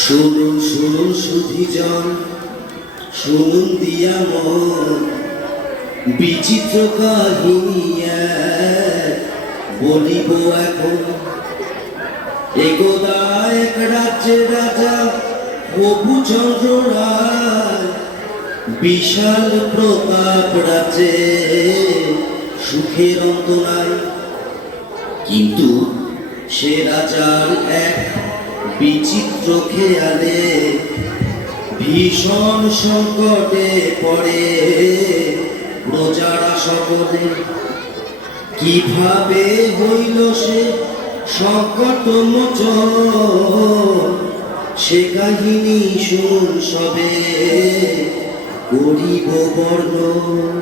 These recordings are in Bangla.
শুনুন শুনুন সুধীজন, শুনুন দিয়া মন, বিচিত্র কাহিনী বলিব এখন। একদা এক রাজ্যের রাজা প্রভুচন্দ্র রায়, বিশাল প্রতাপ রাজ্যে সুখের অন্ত নাই। কিন্তু সে রাজার এক বিচিত্র খেয়ালে ভীষণ সংকটে পড়ে প্রজারা সকলে। কিভাবে হইল সে সংকট মোচন, সে কাহিনী শুন সবে করিব বর্ণন।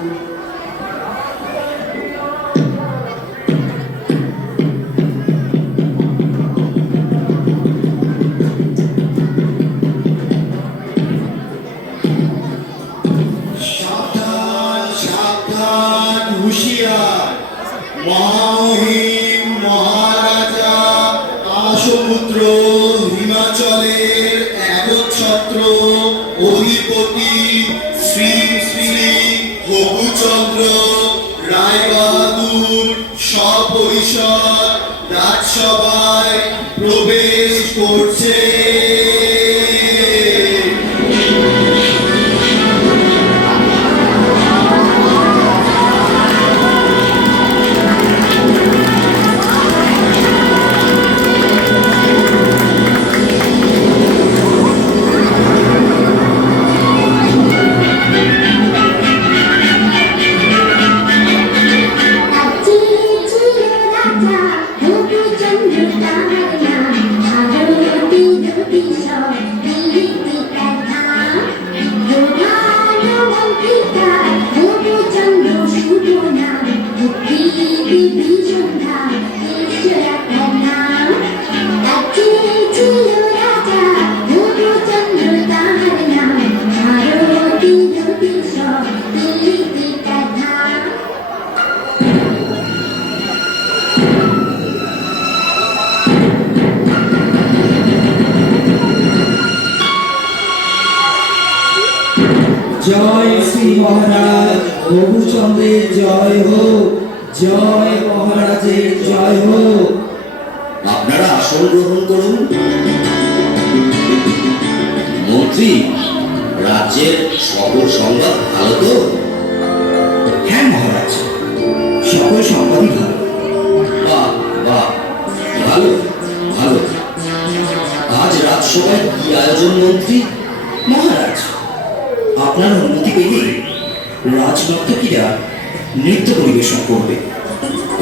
মহামহিম মহারাজা আশুপুত্র হিমাচলের একচ্ছত্র অধিপতি শ্রী শ্রী প্রভুচন্দ্র রায়বাহাদুর সপরিষদ রাজসভায় প্রবেশ করছে। জয় শ্রী মহারাজ প্রভুচন্দ্রের জয় হোক, জয় মহারাজের জয় হোক। আপনারা আসন গ্রহণ করুন। মন্ত্রী, রাজ্যের সকল সংবাদ ভালো তো? হ্যাঁ মহারাজ, সকল সংবাদই ভালো। বাহ বাহ, ভালো ভালো। আজ রাজসভায় কি আয়োজন মন্ত্রী? মহারাজ, আপনার অনুমতি পেলে রাজনর্তকীরা নৃত্য পরিবেশন করবে।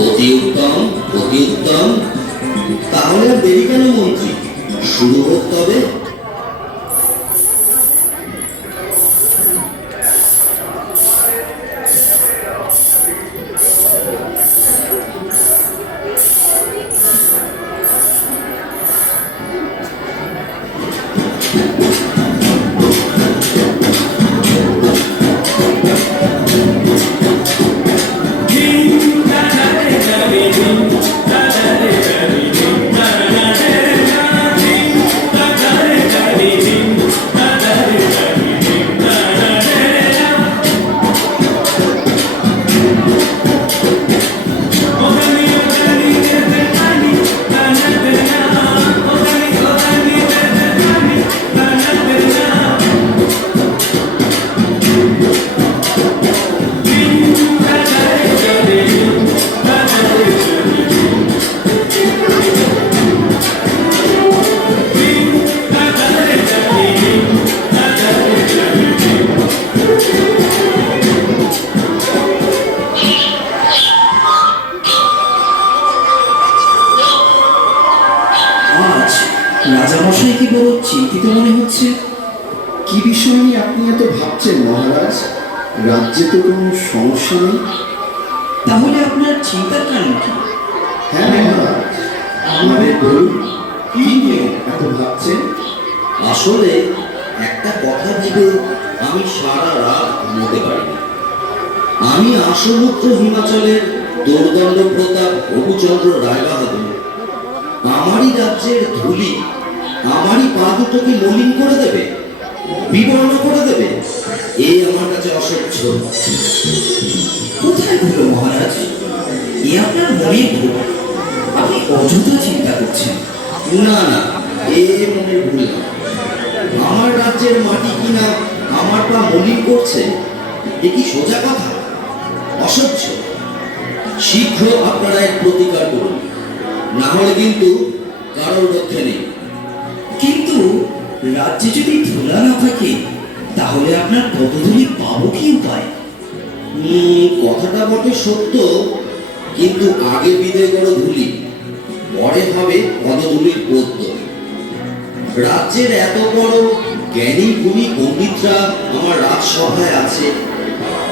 অতি উত্তম, অতি উত্তম। তাহলে আর দেরি কেন মন্ত্রী, শুরু হোক তবে। রাজামশাই কি বড় চিন্তিত মনে হচ্ছে। কি বিষয় নিয়ে আপনি এত ভাবছেন মহারাজ? রাজ্যে তো কোনো সমস্যা নেই। তাহলে আপনার চিন্তার কারণ কি? হ্যাঁ মহারাজ, আমাদের বলুন, কি নিয়ে এত ভাবছেন? আসলে একটা কথা ভেবে আমি সারা রাত ঘুমোতে পারিনি। আমি আশুপুত্র হিমাচলের দুর্দণ্ড প্রতাপ প্রভুচন্দ্র রায়বাহাদুর আমারই রাজ্যের ধুলি আমারই পা দুটোকে মলিন করে দেবে, বিবর্ণ করে দেবে, এই আমার কাছে অসহ্য। কোথায় ভুলো মহারাজ? এ আপনার মনের ভুল। আপনি অযথা চিন্তা করছেন। না না, এ মনের ভুল না। আমার রাজ্যের মাটি কিনা আমার পা মলিন করছে, এ কি সোজা কথা? অসহ্য। শীঘ্র আপনারা এর প্রতিকার করুন, না হলে কিন্তু কারোর রক্ষে নেই। কিন্তু রাজ্যে যদি ধুলা না থাকে তাহলে আপনার পদধূলি পাবো কি উপায়? কথাটা বটে সত্য, কিন্তু আগে বিদায় করো ধুলি, পরে হবে পদধূলির পদ্য। রাজ্যের এত বড় জ্ঞানী গুণী পণ্ডিতরা আমার রাজসভায় আছে,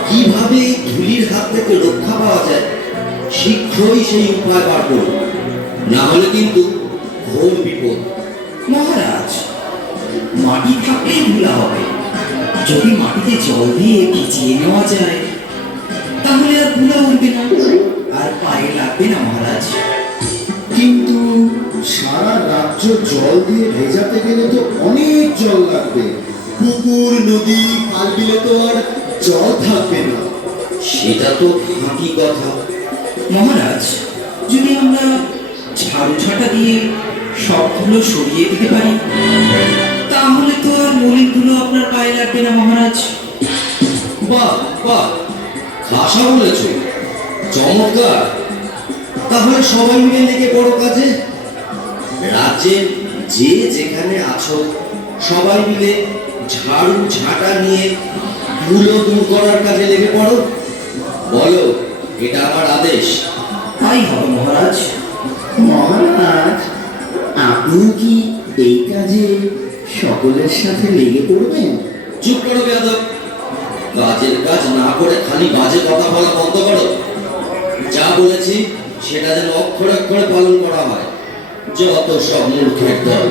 কিভাবে এই ধুলির হাত থেকে রক্ষা পাওয়া যায় শীঘ্রই সেই উপায় বার করুন, না হলে কিন্তু ঘোর বিপদ। মহারাজ, মাটি থাকলেই ধুলা হবে। যদি মাটিতে জল দিয়ে ভিজিয়ে নেওয়া যায় তাহলে আর ধুলা উঠবে না, আর পায়ে লাগবে না মহারাজ। কিন্তু সারা রাজ্য জল দিয়ে ভেজাতে গেলে তো অনেক জল লাগবে। পুকুর, নদী, খাল বিলে তো আর জল থাকবে না। সেটা তো খাঁটি কথা। মহারাজ, যদি আমরা ঝাড়ু ঝাঁটা দিয়ে সবগুলো সরিয়ে দিতে পারি তাহলে তো আর মলিনগুলো আপনার পায়ে লাগবে না মহারাজ। বাহ বাহ, খাসা বলেছ, চমৎকার। তাহলে সবাই মিলে লেগে পড়ো কাজে। রাজ্যের যে যেখানে আছো সবাই মিলে ঝাড়ু ঝাঁটা নিয়ে ধুলো দূর করার কাজে লেগে পড়ো। বলো, এটা আমার আদেশ। তাই হবে মহারাজ। মহারাজ, আপনি কি এই কাজে সকলের সাথে লেগে পড়বেন? চুপ করো বেয়াদব। কাজের কাজ না করে খালি বাজে কথা বলা বন্ধ করো। যা বলেছি সেটা যেন অক্ষরে অক্ষরে পালন করা হয়। যত সব মূর্খের দল।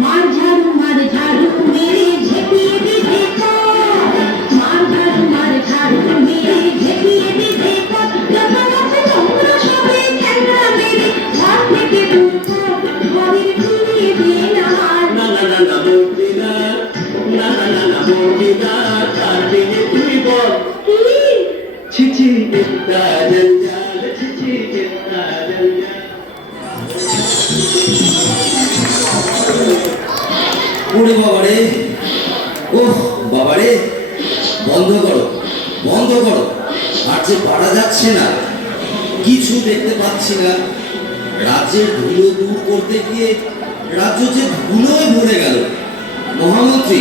मार झाड़ू मेरे झेपिए भी देखो, मार झाड़ू मेरे झेपिए भी देखो, जगन्नाथ चंद्र सবে খেলা মেরে ঘর থেকে দুটো ঘরের ফিরিয়ে দিয়ে না না না না না বলবি না, না না না না বলবি না, তার দিনে তুই বল কি ছিছি ইত্তা জঞ্জাল, ছিছি ইত্তা জঞ্জাল। ওরে বাবারে, ওহ বাবারে, বন্ধ করো বন্ধ করো। আর যে পারা যাচ্ছে না, কিছু দেখতে পাচ্ছি না। রাজ্যের ধুলো দূর করতে গিয়ে রাজ্য যে ধুলোয় ভরে গেল। মহামন্ত্রী,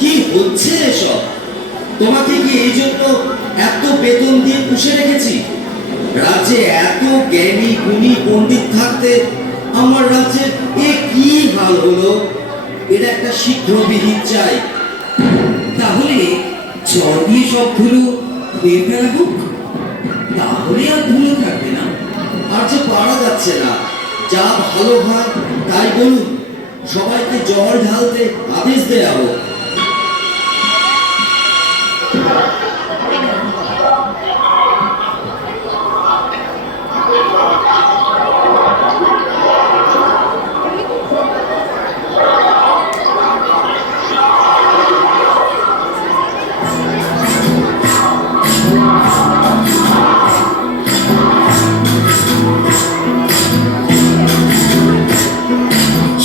কি হচ্ছে এসব? তোমাকে কি এই জন্য এত বেতন দিয়ে পুষে রেখেছি? রাজ্যে এত জ্ঞানী গুণী পণ্ডিত থাকতে আমার রাজ্যের এ কি হাল হলো? এটা একটা শীঘ্র বিহিত চাই। তাহলে জল দিয়ে সব ধুলো বের ফেলা হোক, তাহলে আর ধুলো থাকবে না। আর যে পারা যাচ্ছে না, যা ভালো হয় তাই বলুন। সবাইকে জল ঢালতে আদেশ দেয়া হোক।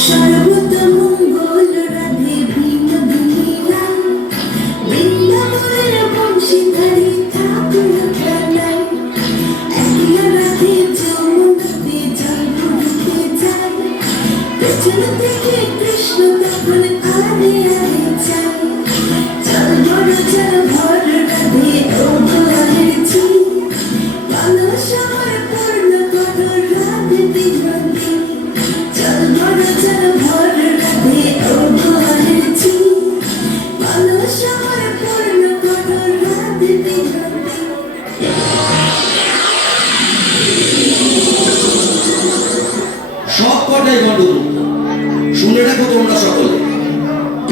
সর্বতমঙ্গল রাধে ভীম ভীম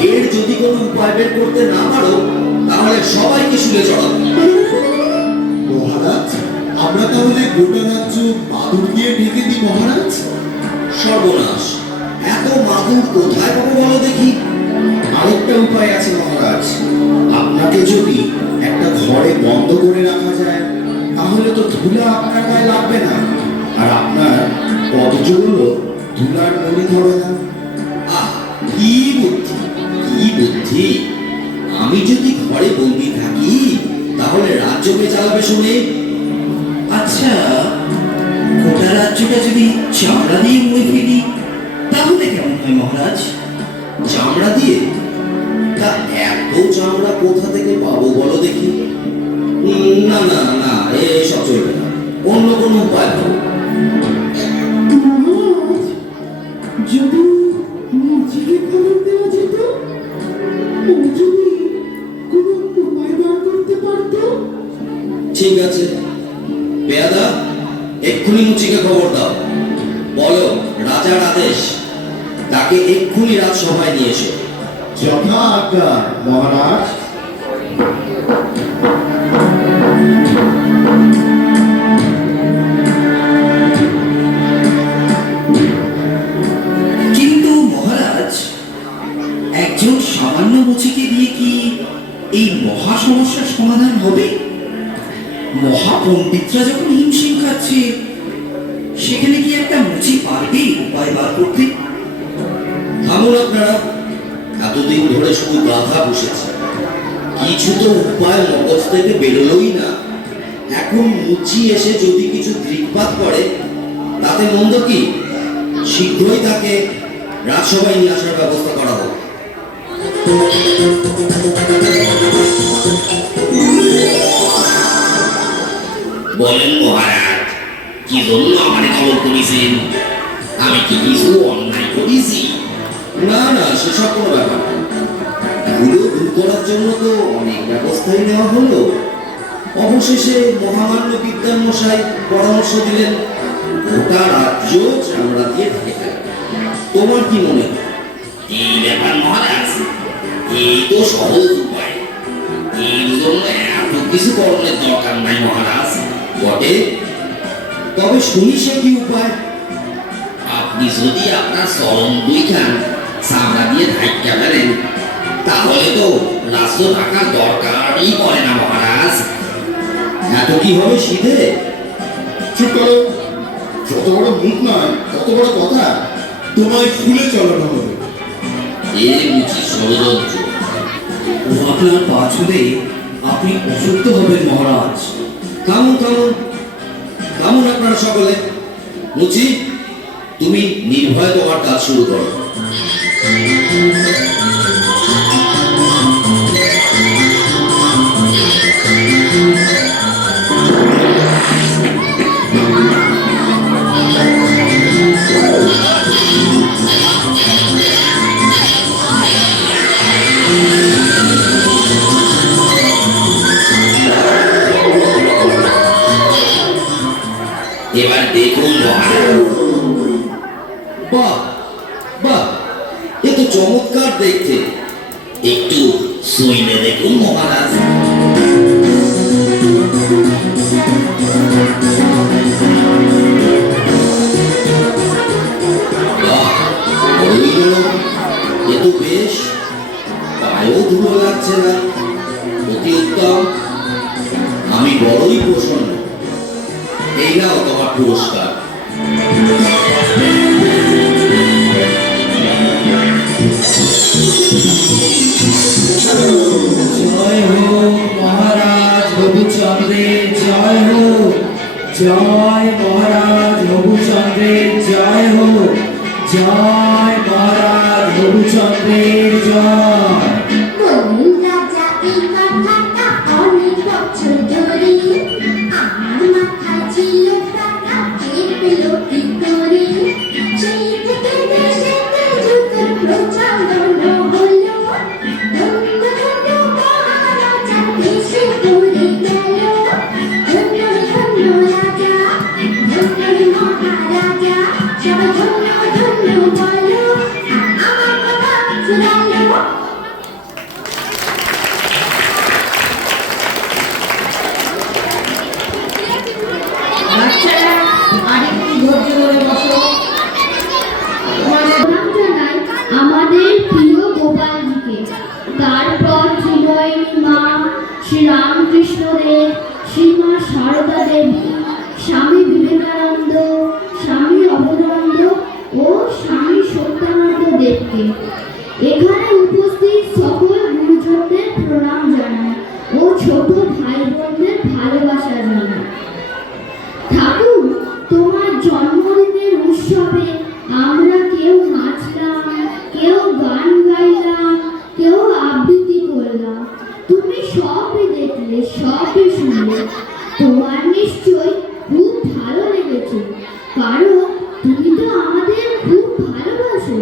এর যদি কোনো উপায় বের করতে না পারো তাহলে সবাইকে শুলে চড়াবো। মহারাজ, আমরা তাহলে গোটা রাজ্য বাদুড় দিয়ে ঢেকে দিই মহারাজ। সর্বনাশ, এত মাদুর কোথায় পাবো বলো দেখি? আরেকটা উপায় আছে মহারাজ। আপনাকে যদি একটা ঘরে বন্ধ করে রাখা যায় তাহলে তো ধুলা আপনার গায়ে লাগবে না, আর আপনার পদজগুলো ধুলার মনে ধরে না। আহ, কি বুদ্ধি, কি বুদ্ধি! আমি যদি ঘরে বন্দি থাকি তাহলে রাজ্যকে চালাবে শুনে। আচ্ছা, গোটা রাজ্যটা যদি চামড়া দিয়ে মুড়ে ফেলি তাহলে কেমন হয় মহারাজ? চামড়া দিয়ে? তা এত চামড়া কোথা থেকে পাবো বলো দেখি? না না না, এসব চলবে না, অন্য কোনো উপায় পাবো। যদি মুচিকে খবর দেওয়া যেত, ও যদি কোনো উপায় বার করতে পারতো। ঠিক আছে, পেয়াদা, এক্ষুনি মুচিকে খবর দাও। বলো রাজার আদেশ, তাকে এক্ষুনি রাজসভায় নিয়ে এসো। যথা আজ্ঞা মহারাজ। কিন্তু মহারাজ, একজন সামান্য মুচিকে দিয়ে কি এই মহা সমস্যার সমাধান হবে? মহাপণ্ডিতরা যখন হিমশিম খাচ্ছে, সেখানে কি একটা মুচি পারবে উপায় বার করতে? থামুন আপনারা, এতদিন ধরে শুধু গাধা বসেছে, কিছু তো উপায় মগজ থেকে বেরোলোই না। এখন মুচি এসে যদি কিছু দৃকপাত করে তাতে মন্দ কি? শীঘ্রই তাকে রাজসভায় নিয়ে আসার ব্যবস্থা করা হোক। বলেন মহারাজ, কি জন্য আমার খবর করেছেন? আমি কি কিছু অন্যায় করেছি? না না, সেসব কোনো ব্যাপার না। ধুলো দূর করার জন্য তো অনেক ব্যবস্থাই নেওয়া হলো। অবশেষে মহামান্য বিদ্যান মশাই পরামর্শ দিলেন গোটা রাজ্য চামড়া দিয়ে ঢেকে ফেলা। তোমার কি মনে হয়? এই ব্যাপার মহারাজ, এই তো সহজ উপায়। এর জন্য এত কিছু করণের দরকার নাই মহারাজ। বটে, তবে শুনি সে কি উপায়? আপনি যদি আপনার চরম দুইখান চামড়া দিয়ে ধাক্কা ফেলেন তাহলে তো রাজ্য থাকার দরকারই পড়ে না মহারাজ। এত কি হবে শীতে? চুপ করো, যত বড় মুখ নয় তত বড় কথা। তোমায় ফুলে চলানো হবে। এ বুঝি ষড়যন্ত্র। ও আপনার পা ছুঁলে আপনি অসুস্থ হবেন মহারাজ। কামুন কামুন কামুন আপনারা সকলে। মুচি, তুমি নির্ভয়ে তোমার কাজ শুরু করো। এবার দেখুন মহারাজ, বাহ বাহ, এ তো চমৎকার দেখতে। একটু শুইলে দেখুন মহারাজ। বাহ, বড়ই ভালো। এ তো বেশ, পায়েও ধুলো লাগছে না, অতি উত্তম। আমি বড়ই প্রসন্ন। এই নাও তোমার পুরস্কার। জয় হোক মহারাজ রঘুচন্দ্রের জয় হোক। জয় মহারাজ রঘুচন্দ্রের জয় হোক। জয় মহারাজ রঘুচন্দ্রের জয়। বলুন রাজা এই কথাটা অনেক বছর ধরে আমার মাথায় ছিল টাকা পেল কি করে সেই থেকে দেশেতে যুদ্ধের প্রচলন হলো ধন্য ধন্য মহারাজা দেশে পড়ে গেল ধন্য ধন্য রাজা ধন্য মহারাজা সবাই ধন্য ধন্য বলো আর আমার কথা শোনালো। তারপর ত্রিনয়নী মা, শ্রীরামকৃষ্ণদেব, শ্রীমা সারদা দেবী, স্বামী বিবেকানন্দ, স্বামী অবদানন্দ ও স্বামী সত্যানন্দ দেবকে। এখানে উপস্থিত সকল গুরুজনদের প্রণাম জানাই ও ছোট ভাই বোনদের ভালোবাসা জানাই। ঠাকুর, তোমার জন্মদিনের উৎসবে আমরা কেউ নাচলাম, কেউ গান গাইলাম, কেউ আবৃত্তি করলাম। তুমি সবই দেখলে, সবই শুনলে। তোমার নিশ্চয় খুব ভালো লেগেছে, কারণ তুমি তো আমাদের খুব ভালোবাসো।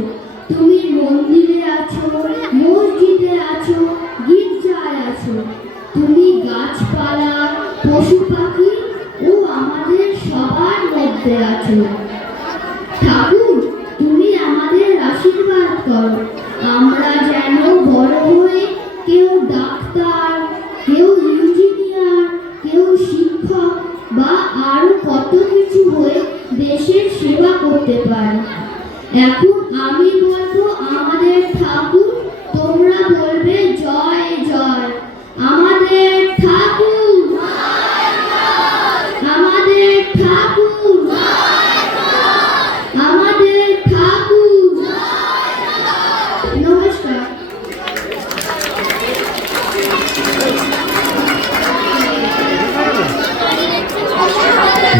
তুমি মন্দিরে আছো, মসজিদে আছো, গির্জায় আছো। তুমি গাছপালা, পশু পাখি ও আমাদের সবার মধ্যে আছো। ঠাকুর, তুমি আমাদের আশীর্বাদ করো, আমরা যেন বড় হয়ে কেউ ডাক্তার, কেউ ইঞ্জিনিয়ার, কেউ শিক্ষক বা আরো কত কিছু হয়ে দেশের সেবা করতে পারি। এখন